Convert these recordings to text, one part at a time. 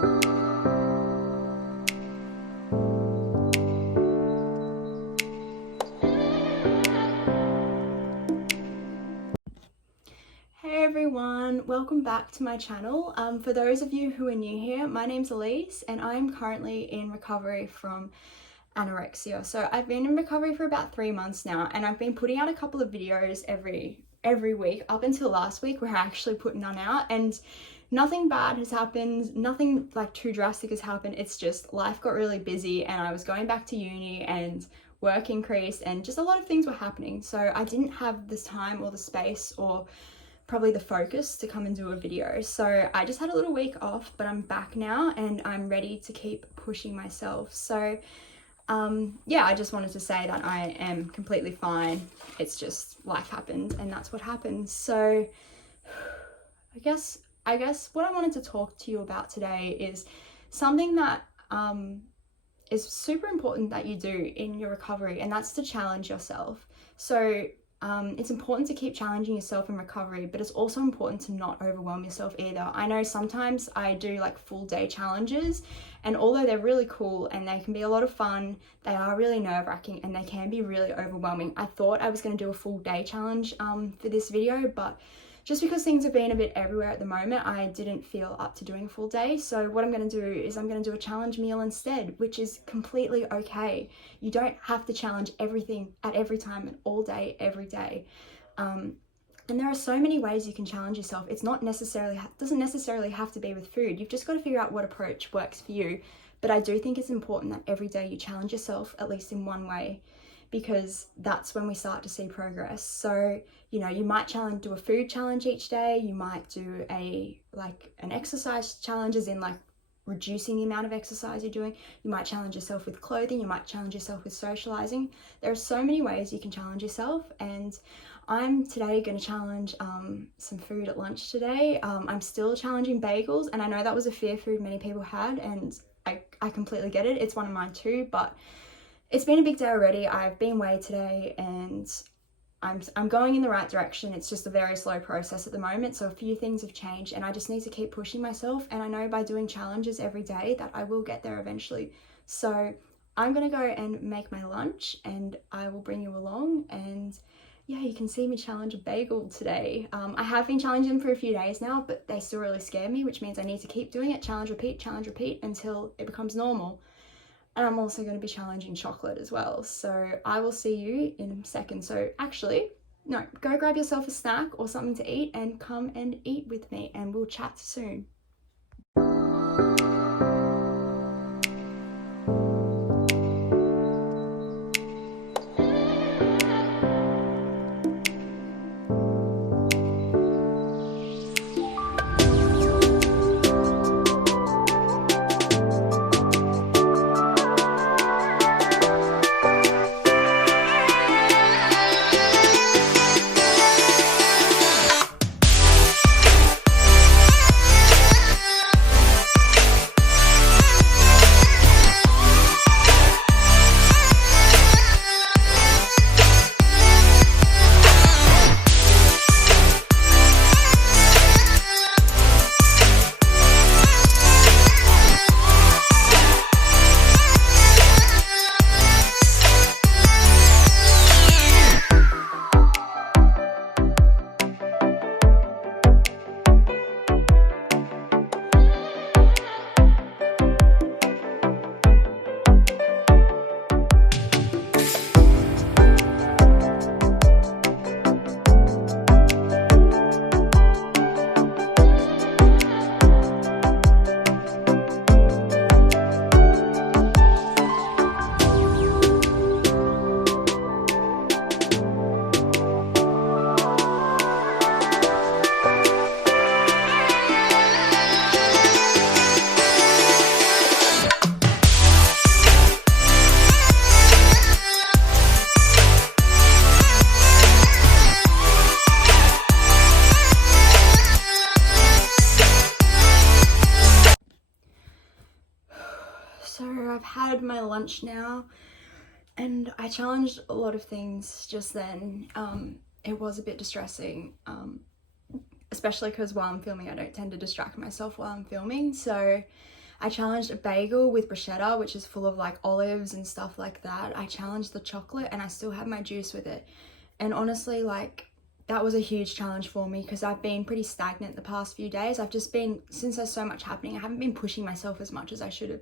Hey everyone, welcome back to my channel. For those of you who are new here, my name's Elise and I'm currently in recovery from anorexia. So I've been in recovery for about 3 months now, and I've been putting out a couple of videos every week up until last week, where I actually put none out, and nothing bad has happened, nothing like too drastic has happened. It's just life got really busy and I was going back to uni and work increased and just a lot of things were happening. So I didn't have this time or the space or probably the focus to come and do a video. So I just had a little week off, but I'm back now and I'm ready to keep pushing myself. So yeah, I just wanted to say that I am completely fine. It's just life happened and that's what happens. So I guess what I wanted to talk to you about today is something that is super important that you do in your recovery, and that's to challenge yourself. So it's important to keep challenging yourself in recovery, but it's also important to not overwhelm yourself either. I know sometimes I do like full day challenges, and although they're really cool and they can be a lot of fun, they are really nerve-wracking and they can be really overwhelming. I thought I was going to do a full day challenge for this video, but just because things have been a bit everywhere at the moment, I didn't feel up to doing a full day. So what I'm going to do is I'm going to do a challenge meal instead, which is completely okay. You don't have to challenge everything at every time and all day, every day. And there are so many ways you can challenge yourself. It's not necessarily, doesn't necessarily have to be with food. You've just got to figure out what approach works for you. But I do think it's important that every day you challenge yourself at least in one way, because that's when we start to see progress. So, you know, you might do a food challenge each day. You might do an exercise challenge, as in like reducing the amount of exercise you're doing. You might challenge yourself with clothing. You might challenge yourself with socializing. There are so many ways you can challenge yourself, and I'm today going to challenge some food at lunch today. I'm still challenging bagels, and I know that was a fear food many people had, and I completely get it. It's one of mine too, but it's been a big day already. I've been weighed today and I'm going in the right direction. It's just a very slow process at the moment. So a few things have changed and I just need to keep pushing myself. And I know by doing challenges every day that I will get there eventually. So I'm going to go and make my lunch and I will bring you along. And yeah, you can see me challenge a bagel today. I have been challenging them for a few days now, but they still really scare me, which means I need to keep doing it. Challenge, repeat until it becomes normal. And I'm also going to be challenging chocolate as well. So I will see you in a second. So actually, no, go grab yourself a snack or something to eat and come and eat with me and we'll chat soon. So I've had my lunch now and I challenged a lot of things just then. It was a bit distressing, especially because while I'm filming I don't tend to distract myself while I'm filming. So I challenged a bagel with bruschetta, which is full of like olives and stuff like that. I challenged the chocolate and I still had my juice with it. And honestly, like, that was a huge challenge for me because I've been pretty stagnant the past few days. I've just been, since there's so much happening, I haven't been pushing myself as much as I should have.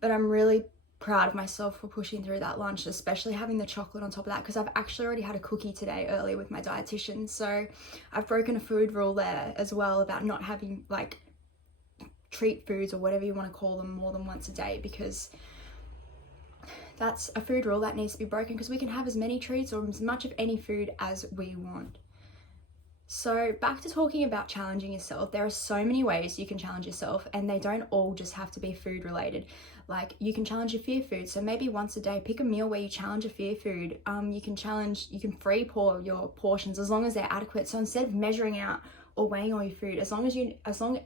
But I'm really proud of myself for pushing through that lunch, especially having the chocolate on top of that, because I've actually already had a cookie today earlier with my dietitian. So I've broken a food rule there as well about not having like treat foods or whatever you want to call them more than once a day, because that's a food rule that needs to be broken, because we can have as many treats or as much of any food as we want. So back to talking about challenging yourself, there are so many ways you can challenge yourself, and they don't all just have to be food related. Like, you can challenge your fear food. So maybe once a day, pick a meal where you challenge a fear food. You can free pour your portions as long as they're adequate. So instead of measuring out or weighing all your food, as long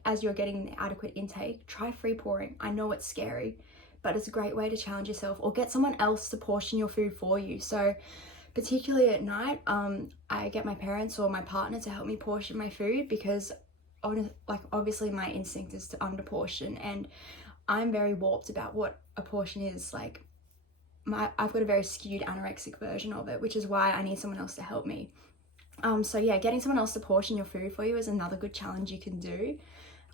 as you're getting the adequate intake, try free pouring. I know it's scary, but it's a great way to challenge yourself, or get someone else to portion your food for you. So particularly at night, I get my parents or my partner to help me portion my food, because obviously my instinct is to underportion, and I'm very warped about what a portion is. Like, I've got a very skewed anorexic version of it, which is why I need someone else to help me. So yeah, getting someone else to portion your food for you is another good challenge you can do.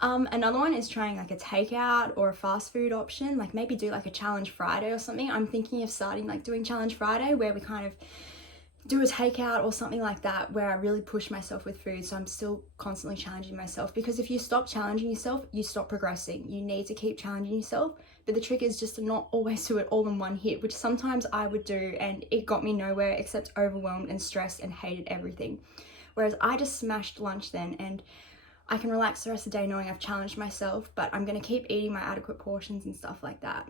Another one is trying like a takeout or a fast food option, like maybe do like a challenge Friday or something. I'm thinking of starting like doing challenge Friday, where we kind of do a takeout or something like that, where I really push myself with food. So I'm still constantly challenging myself, because if you stop challenging yourself, you stop progressing. You need to keep challenging yourself. But the trick is just to not always do it all in one hit, which sometimes I would do, and it got me nowhere except overwhelmed and stressed and hated everything. Whereas I just smashed lunch then, and I can relax the rest of the day knowing I've challenged myself, but I'm going to keep eating my adequate portions and stuff like that.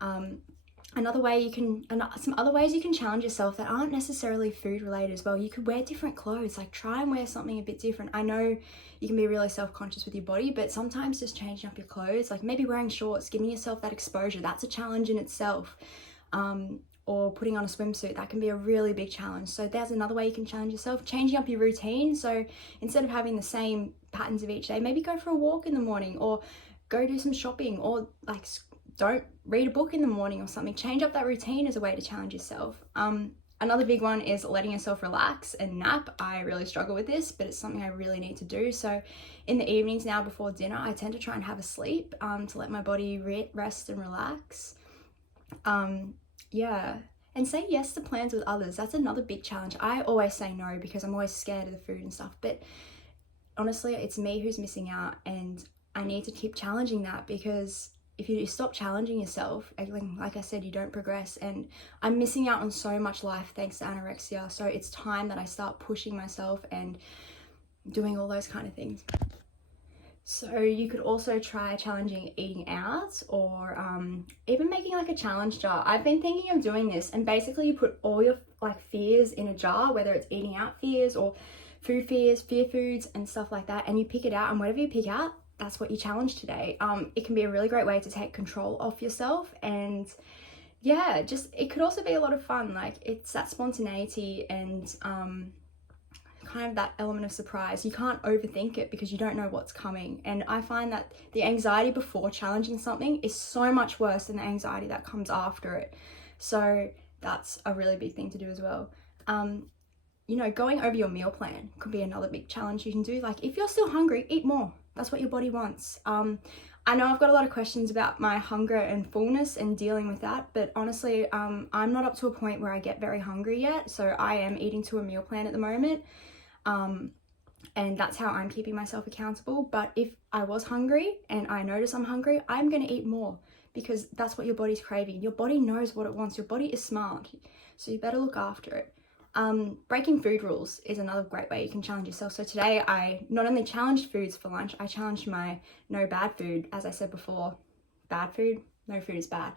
Some other ways you can challenge yourself that aren't necessarily food related as well. You could wear different clothes, like try and wear something a bit different. I know you can be really self-conscious with your body, but sometimes just changing up your clothes, like maybe wearing shorts, giving yourself that exposure, that's a challenge in itself. Or putting on a swimsuit, that can be a really big challenge. So there's another way you can challenge yourself. Changing up your routine. So instead of having the same patterns of each day, maybe go for a walk in the morning, or go do some shopping, or like don't read a book in the morning or something. Change up that routine as a way to challenge yourself. Another big one is letting yourself relax and nap. I really struggle with this, but it's something I really need to do. So in the evenings now before dinner, I tend to try and have a sleep to let my body rest and relax. Yeah, and say yes to plans with others. That's another big challenge. I always say no because I'm always scared of the food and stuff, but honestly, it's me who's missing out, and I need to keep challenging that, because if you stop challenging yourself, like I said, you don't progress, and I'm missing out on so much life thanks to anorexia. So it's time that I start pushing myself and doing all those kind of things. So you could also try challenging eating out, or even making like a challenge jar. I've been thinking of doing this, and basically you put all your like fears in a jar, whether it's eating out fears or food fears, fear foods and stuff like that, and you pick it out, and whatever you pick out, that's what you challenge today. It can be a really great way to take control off yourself, and yeah, it could also be a lot of fun. Like, it's that spontaneity and kind of that element of surprise. You can't overthink it because you don't know what's coming, and I find that the anxiety before challenging something is so much worse than the anxiety that comes after it. So that's a really big thing to do as well. Going over your meal plan could be another big challenge you can do. Like, if you're still hungry, eat more. That's what your body wants. I know I've got a lot of questions about my hunger and fullness and dealing with that, but honestly, I'm not up to a point where I get very hungry yet, so I am eating to a meal plan at the moment. And that's how I'm keeping myself accountable. But if I was hungry and I notice I'm hungry, I'm going to eat more, because that's what your body's craving. Your body knows what it wants. Your body is smart, so you better look after it. Breaking food rules is another great way you can challenge yourself. So today I not only challenged foods for lunch, I challenged my no bad food. As I said before, bad food, no food is bad.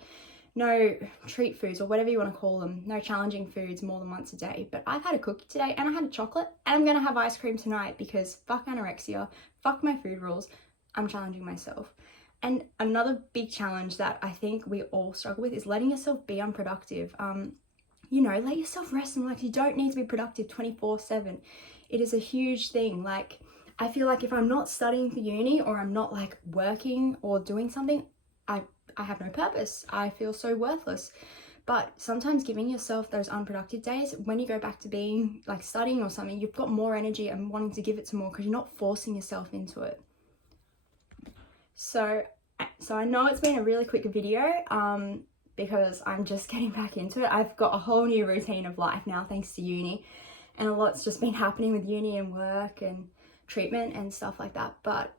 No treat foods, or whatever you want to call them, no challenging foods more than once a day. But I've had a cookie today, and I had a chocolate, and I'm going to have ice cream tonight, because fuck anorexia, fuck my food rules, I'm challenging myself. And another big challenge that I think we all struggle with is letting yourself be unproductive. Let yourself rest in life. You don't need to be productive 24/7. It is a huge thing. Like, I feel like if I'm not studying for uni, or I'm not like working or doing something, I have no purpose. I feel so worthless. But sometimes giving yourself those unproductive days, when you go back to being like studying or something, you've got more energy and wanting to give it to more because you're not forcing yourself into it. So I know it's been a really quick video because I'm just getting back into it. I've got a whole new routine of life now thanks to uni, and a lot's just been happening with uni and work and treatment and stuff like that. But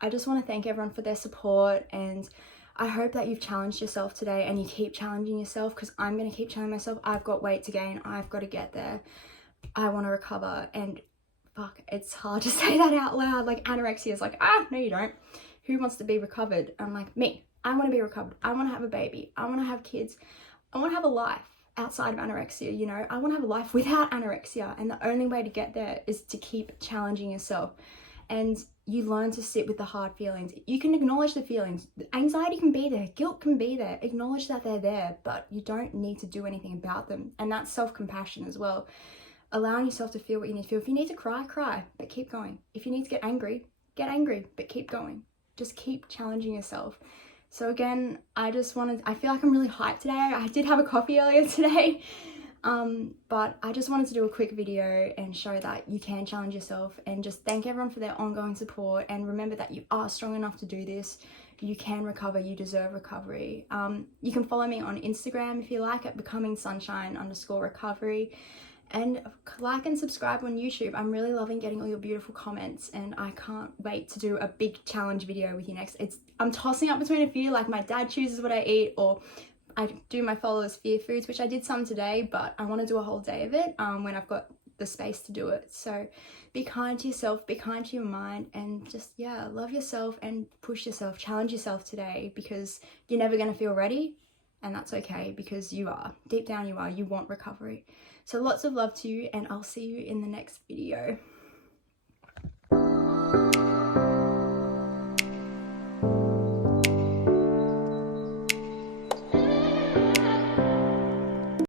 I just want to thank everyone for their support, and I hope that you've challenged yourself today and you keep challenging yourself, because I'm going to keep challenging myself. I've got weight to gain. I've got to get there. I want to recover. And fuck, it's hard to say that out loud. Like anorexia is like, no you don't. Who wants to be recovered? I'm like, me. I want to be recovered. I want to have a baby. I want to have kids. I want to have a life outside of anorexia, you know? I want to have a life without anorexia. And the only way to get there is to keep challenging yourself. And you learn to sit with the hard feelings. You can acknowledge the feelings. Anxiety can be there. Guilt can be there. Acknowledge that they're there, but you don't need to do anything about them. And that's self-compassion as well. Allowing yourself to feel what you need to feel. If you need to cry, cry, but keep going. If you need to get angry, but keep going. Just keep challenging yourself. So again, I feel like I'm really hyped today. I did have a coffee earlier today. But I just wanted to do a quick video and show that you can challenge yourself, and just thank everyone for their ongoing support, and remember that you are strong enough to do this. You can recover. You deserve recovery. You can follow me on Instagram if you like at becomingsunshine_recovery, and like and subscribe on YouTube. I'm really loving getting all your beautiful comments, and I can't wait to do a big challenge video with you next. I'm tossing up between a few, like my dad chooses what I eat, or I do my followers fear foods, which I did some today, but I want to do a whole day of it when I've got the space to do it. So be kind to yourself, be kind to your mind, and just, yeah, love yourself and push yourself, challenge yourself today, because you're never going to feel ready, and that's okay, because you are. Deep down you are. You want recovery. So lots of love to you, and I'll see you in the next video.